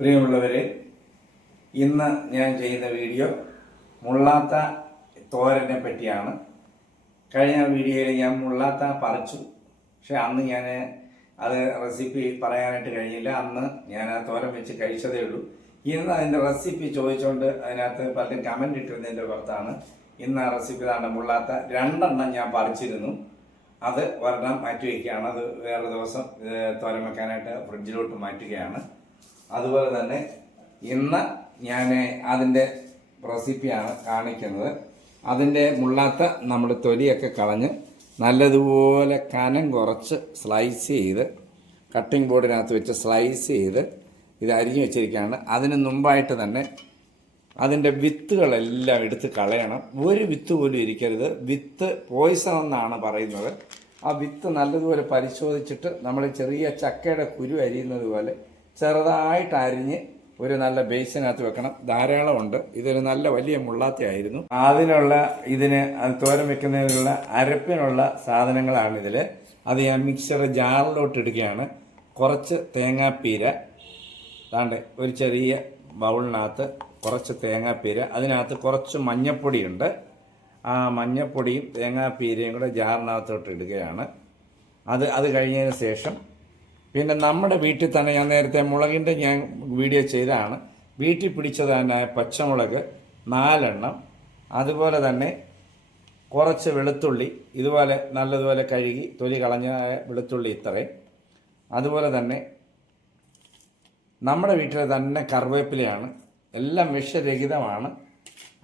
പ്രിയമുള്ളവരെ, ഇന്ന് ഞാൻ ചെയ്യുന്ന വീഡിയോ മുള്ളാത്ത തോരനെ പറ്റിയാണ്. കഴിഞ്ഞ വീഡിയോയിൽ ഞാൻ മുള്ളാത്ത പറിച്ചു, പക്ഷെ അന്ന് ഞാൻ അത് റെസിപ്പി പറയാനായിട്ട് കഴിഞ്ഞില്ല. അന്ന് ഞാൻ ആ തോരൻ വെച്ച് കഴിച്ചതേ ഉള്ളൂ. ഇന്ന് അതിൻ്റെ റെസിപ്പി ചോദിച്ചുകൊണ്ട് അതിനകത്ത് പലരും കമൻറ്റ് ഇട്ടിരുന്നതിൻ്റെ പുറത്താണ് ഇന്ന് ആ റെസിപ്പി താണ്ട മുള്ളാത്ത 2 എണ്ണം ഞാൻ പറിച്ചിരുന്നു. അത് ഒരെണ്ണം മാറ്റി വയ്ക്കുകയാണ്. അത് വേറെ ദിവസം തോരൻ വെക്കാനായിട്ട് ഫ്രിഡ്ജിലോട്ട് മാറ്റുകയാണ്. അതുപോലെ തന്നെ ഇന്ന് ഞാൻ അതിൻ്റെ റെസിപ്പിയാണ് കാണിക്കുന്നത്. അതിൻ്റെ മുള്ളാത്ത നമ്മൾ തൊലിയൊക്കെ കളഞ്ഞ് നല്ലതുപോലെ കനം കുറച്ച് സ്ലൈസ് ചെയ്ത് കട്ടിംഗ് ബോർഡിനകത്ത് വെച്ച് സ്ലൈസ് ചെയ്ത് ഇത് അരിഞ്ഞു വെച്ചിരിക്കുകയാണ്. അതിന് മുമ്പായിട്ട് തന്നെ അതിൻ്റെ വിത്തുകളെല്ലാം എടുത്ത് കളയണം. ഒരു വിത്ത് പോലും ഇരിക്കരുത്. വിത്ത് പോയിസൺ എന്നാണ് പറയുന്നത്. ആ വിത്ത് നല്ലതുപോലെ പരിശോധിച്ചിട്ട് നമ്മൾ ചെറിയ ചക്കയുടെ കുരു അരിയുന്നത് പോലെ ചെറുതായിട്ട് അരിഞ്ഞ് ഒരു നല്ല ബേസിനകത്ത് വെക്കണം. ധാരാളമുണ്ട്. ഇതൊരു നല്ല വലിയ മുള്ളാത്തയായിരുന്നു. ഇതിന് തോരൻ വെക്കുന്നതിനുള്ള അരപ്പിനുള്ള സാധനങ്ങളാണിതിൽ. അത് ഞാൻ മിക്സർ ജാറിലോട്ട് ഇടുകയാണ്. കുറച്ച് തേങ്ങാപ്പീര, താണ്ട് ഒരു ചെറിയ ബൗളിനകത്ത് കുറച്ച് തേങ്ങാപ്പീര, അതിനകത്ത് കുറച്ച് മഞ്ഞപ്പൊടിയുണ്ട്. ആ മഞ്ഞപ്പൊടിയും തേങ്ങാപ്പീരയും കൂടെ ജാറിനകത്തോട്ട് ഇടുകയാണ്. അത് കഴിഞ്ഞതിന് ശേഷം പിന്നെ നമ്മുടെ വീട്ടിൽ തന്നെ ഞാൻ നേരത്തെ മുളകിൻ്റെ ഞാൻ വീഡിയോ ചെയ്തതാണ്. വീട്ടിൽ പിടിച്ചതായ പച്ചമുളക് 4 എണ്ണം, അതുപോലെ തന്നെ കുറച്ച് വെളുത്തുള്ളി, ഇതുപോലെ നല്ലതുപോലെ കഴുകി തൊലി കളഞ്ഞ വെളുത്തുള്ളി ഇത്രയും, അതുപോലെ തന്നെ നമ്മുടെ വീട്ടിലെ തന്നെ കറിവേപ്പിലയാണ്. എല്ലാം വിഷരഹിതമാണ്.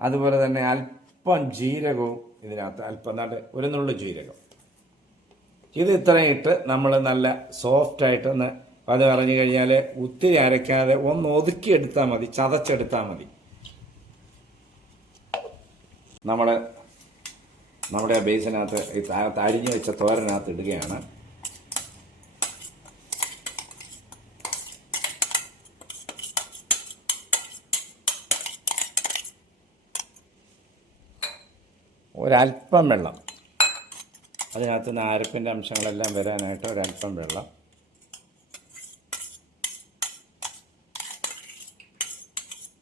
അതുപോലെ തന്നെ അല്പം ജീരകവും ഇതിനകത്ത്, അല്പം ഒരു നുള്ളു ജീരകം. ഇത് ഇത്രയും ഇട്ട് നമ്മൾ നല്ല സോഫ്റ്റായിട്ടൊന്ന് അത് പറഞ്ഞു കഴിഞ്ഞാൽ ഒത്തിരി അരയ്ക്കാതെ ഒന്ന് ഒതുക്കിയെടുത്താൽ മതി, ചതച്ചെടുത്താൽ മതി. നമ്മുടെ ബേസിനകത്ത് അരിഞ്ഞു വെച്ച തോരനകത്ത് ഇടുകയാണ്. ഒരല്പം വെള്ളം, അതിനകത്ത് നിന്ന് അരപ്പിൻ്റെ അംശങ്ങളെല്ലാം വരാനായിട്ട് ഒരല്പം വെള്ളം.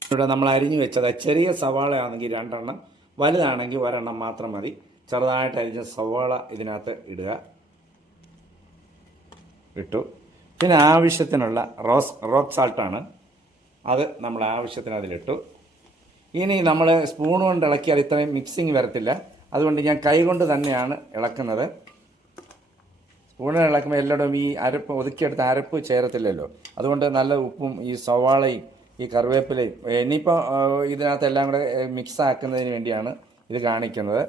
ഇവിടെ നമ്മൾ അരിഞ്ഞു വെച്ചത് ചെറിയ സവാളയാണെങ്കിൽ 2 എണ്ണം, വലുതാണെങ്കിൽ 1 എണ്ണം മാത്രം മതി. ചെറുതായിട്ട് അരിഞ്ഞ സവാള ഇതിനകത്ത് ഇട്ടു. പിന്നെ ആവശ്യത്തിനുള്ള റോക്ക് സാൾട്ടാണ്, അത് നമ്മൾ ആവശ്യത്തിന് അതിലിട്ടു. ഇനി നമ്മൾ സ്പൂൺ കൊണ്ട് ഇളക്കിയാൽ ഇത്രയും മിക്സിങ് വരത്തില്ല. അതുകൊണ്ട് ഞാൻ കൈകൊണ്ട് തന്നെയാണ് ഇളക്കുന്നത്. സ്പൂണിൽ ഇളക്കുമ്പോൾ എല്ലായിടും ഈ അരപ്പ് ഒതുക്കിയെടുത്ത അരപ്പ് ചേരത്തില്ലല്ലോ. അതുകൊണ്ട് നല്ല ഉപ്പും ഈ സവാളയും ഈ കറിവേപ്പിലയും ഇനിയിപ്പോൾ ഇതിനകത്ത് എല്ലാം കൂടെ മിക്സ് ആക്കുന്നതിന് വേണ്ടിയാണ് ഇത് കാണിക്കുന്നത്.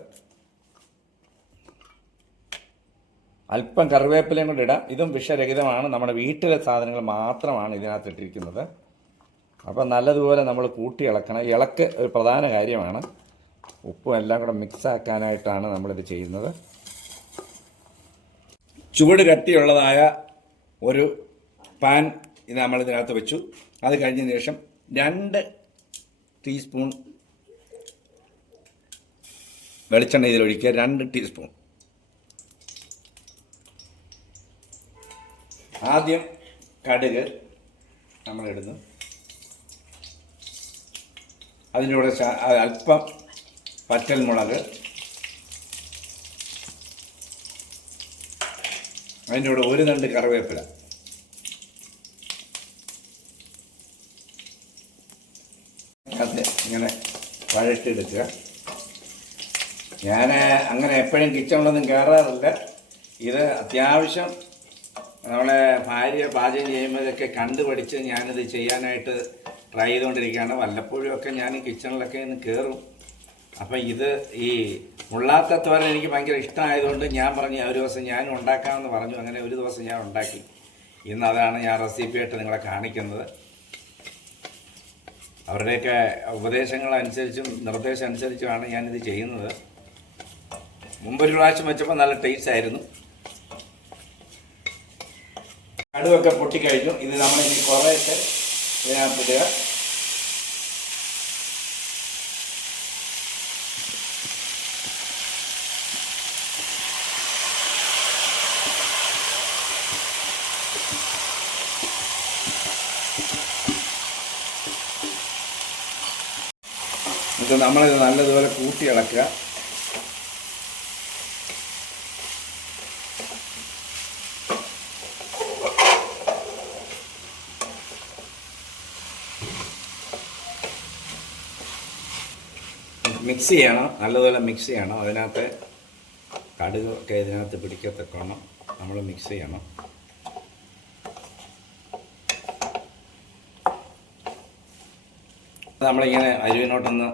അല്പം കറിവേപ്പിലയും കൂടെ ഇടാം. ഇതും വിഷരഹിതമാണ്. നമ്മുടെ വീട്ടിലെ സാധനങ്ങൾ മാത്രമാണ് ഇതിനകത്ത് ഇട്ടിരിക്കുന്നത്. അപ്പം നല്ലതുപോലെ നമ്മൾ കൂട്ടി ഇളക്കണം. ഇളക്ക് ഒരു പ്രധാന കാര്യമാണ്. ഉപ്പും എല്ലാം കൂടെ മിക്സ് ആക്കാനായിട്ടാണ് നമ്മളിത് ചെയ്യുന്നത്. ചൂട് കട്ടിയുള്ളതായ ഒരു പാൻ ഇത് നമ്മളിതിനകത്ത് വെച്ചു. അത് കഴിഞ്ഞതിന് ശേഷം 2 ടീസ്പൂൺ വെളിച്ചെണ്ണ ഇതിലൊഴിക്കുക. 2 ടീസ്പൂൺ. ആദ്യം കടുക് നമ്മളിടുന്നു. അതിൻ്റെ കൂടെ അല്പം പച്ചമുളക്, അതിൻ്റെ കൂടെ 1 തണ്ട് കറിവേപ്പില, അത് ഇങ്ങനെ വഴറ്റിയെടുക്കുക. ഞാൻ അങ്ങനെ എപ്പോഴും കിച്ചണിലൊന്നും കയറാറില്ല. ഇത് അത്യാവശ്യം നമ്മളെ ഭാര്യ പാചകം ചെയ്യുമ്പോഴൊക്കെ കണ്ടുപഠിച്ച് ഞാനിത് ചെയ്യാനായിട്ട് ട്രൈ ചെയ്തുകൊണ്ടിരിക്കുകയാണ്. വല്ലപ്പോഴും ഒക്കെ ഞാൻ കിച്ചണിലൊക്കെ ഒന്ന് കയറും. അപ്പം ഇത് ഈ മുള്ളാത്ത തോരൻ എനിക്ക് ഭയങ്കര ഇഷ്ടമായതുകൊണ്ട് ഞാൻ പറഞ്ഞു ഒരു ദിവസം ഞാനും ഉണ്ടാക്കാമെന്ന് പറഞ്ഞു. അങ്ങനെ ഒരു ദിവസം ഞാൻ ഉണ്ടാക്കി. ഇന്ന് അതാണ് ഞാൻ റെസിപ്പിയായിട്ട് നിങ്ങളെ കാണിക്കുന്നത്. അവരുടെയൊക്കെ ഉപദേശങ്ങളനുസരിച്ചും നിർദ്ദേശം അനുസരിച്ചുമാണ് ഞാനിത് ചെയ്യുന്നത്. മുമ്പൊരു പ്രാവശ്യം വെച്ചപ്പോൾ നല്ല ടേസ്റ്റ് ആയിരുന്നു. കടുവൊക്കെ പൊട്ടിക്കഴിഞ്ഞു. ഇത് നമ്മളിനി കുറേയൊക്കെ ഇതിനകത്തിടുക. ഇത് നമ്മളിത് നല്ലതുപോലെ കൂട്ടി ഇളക്കുക. മിക്സ് ചെയ്യണം, നല്ലതുപോലെ മിക്സ് ചെയ്യണം. അതിനകത്ത് കടുകൊക്കെ ഇതിനകത്ത് പിടിക്കത്തക്കണം നമ്മൾ മിക്സ് ചെയ്യണം. നമ്മളിങ്ങനെ അരുവിനോട്ടൊന്ന്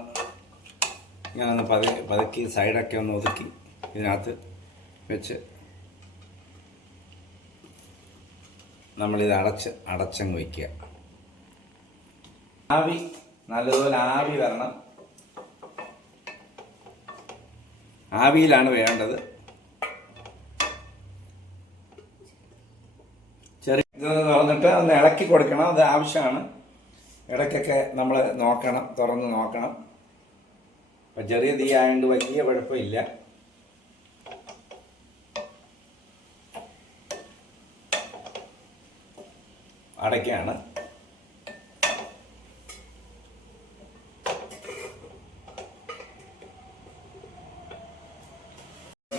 ഇങ്ങനെ ഒന്ന് പതുക്കി സൈഡൊക്കെ ഒന്ന് ഒതുക്കി ഇതിനകത്ത് വെച്ച് നമ്മളിത് അടച്ചങ്ങ് വയ്ക്കുക. ആവി നല്ലതുപോലെ ആവി വരണം. ആവിയിലാണ് വേണ്ടത്. ചെറിയ ഇത് തുറന്നിട്ട് ഒന്ന് ഇളക്കി കൊടുക്കണം. അത് ആവശ്യമാണ്. ഇടയ്ക്കൊക്കെ നമ്മൾ നോക്കണം, തുറന്ന് നോക്കണം. അപ്പം ചെറിയ തീ ആയതുകൊണ്ട് വലിയ കുഴപ്പമില്ല. അടയ്ക്കാണ്.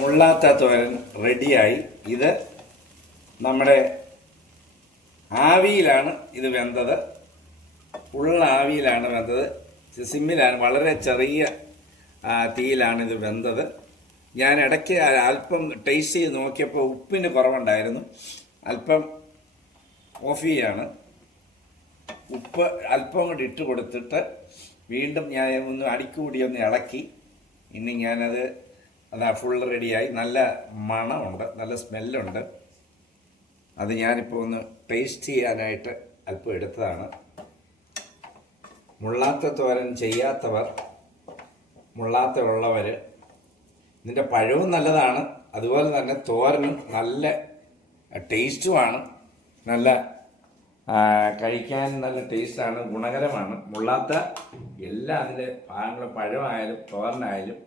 മുള്ളാത്ത തോരൻ റെഡിയായി. ഇത് നമ്മുടെ ആവിയിലാണ് ഇത് വെന്തത്. ഫുൾ ആവിയിലാണ് വെന്തത്. സിമ്മിലാണ്, വളരെ ചെറിയ തീയിലാണ് ഇത് വെന്തത്. ഞാൻ ഇടയ്ക്ക് അല്പം ടേസ്റ്റ് ചെയ്ത് നോക്കിയപ്പോൾ ഉപ്പിന് കുറവുണ്ടായിരുന്നു. അല്പം ഓഫ് ചെയ്യാണ്. ഉപ്പ് അല്പം കൂടി ഇട്ട് കൊടുത്തിട്ട് വീണ്ടും ഞാൻ ഒന്ന് അടിക്കുകൂടി ഒന്ന് ഇളക്കി. ഇനി ഞാനത് അതാ ഫുൾ റെഡിയായി. നല്ല മണമുണ്ട്, നല്ല സ്മെല്ലുണ്ട്. അത് ഞാനിപ്പോൾ ഒന്ന് ടേസ്റ്റ് ചെയ്യാനായിട്ട് അല്പം എടുത്തതാണ്. മുള്ളാത്ത തോരൻ ചെയ്യാത്തവർ, മുള്ളാത്ത ഉള്ളവർ, ഇതിൻ്റെ പഴവും നല്ലതാണ്, അതുപോലെ തന്നെ തോരനും നല്ല ടേസ്റ്റുമാണ്. നല്ല കഴിക്കാൻ നല്ല ടേസ്റ്റാണ്, ഗുണകരമാണ്. മുള്ളാത്ത എല്ലാ അതിൻ്റെ ഭാഗങ്ങളും പഴമായാലും തോരനായാലും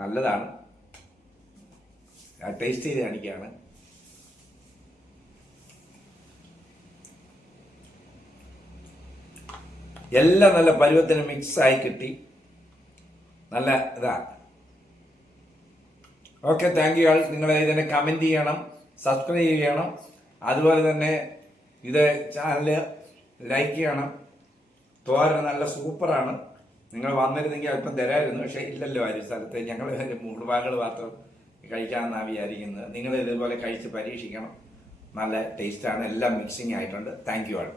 നല്ലതാണ്. ടേസ്റ്റ് ചെയ്ത് കാണിക്കുകയാണ്. എല്ലാം നല്ല പരുവത്തിന് മിക്സായി കിട്ടി. നല്ല ഇതാണ്. Okay, thank you all. നിങ്ങൾ ഇതിനെ കമൻറ്റ് ചെയ്യണം, സബ്സ്ക്രൈബ് ചെയ്യണം. അതുപോലെ തന്നെ ഇത് ചാനല് ലൈക്ക് ചെയ്യണം. തോരൻ നല്ല സൂപ്പറാണ്. നിങ്ങൾ വന്നിരുന്നെങ്കിൽ അല്പം തരാമായിരുന്നു, പക്ഷേ ഇല്ലല്ലോ ആ സ്ഥലത്ത്. ഞങ്ങൾ മൂടുഭാഗങ്ങൾ മാത്രം കഴിക്കാമെന്നാണ് വിചാരിക്കുന്നത്. നിങ്ങൾ ഇതുപോലെ കഴിച്ച് പരീക്ഷിക്കണം. നല്ല ടേസ്റ്റാണ്. എല്ലാം മിക്സിങ് ആയിട്ടുണ്ട്. Thank you all.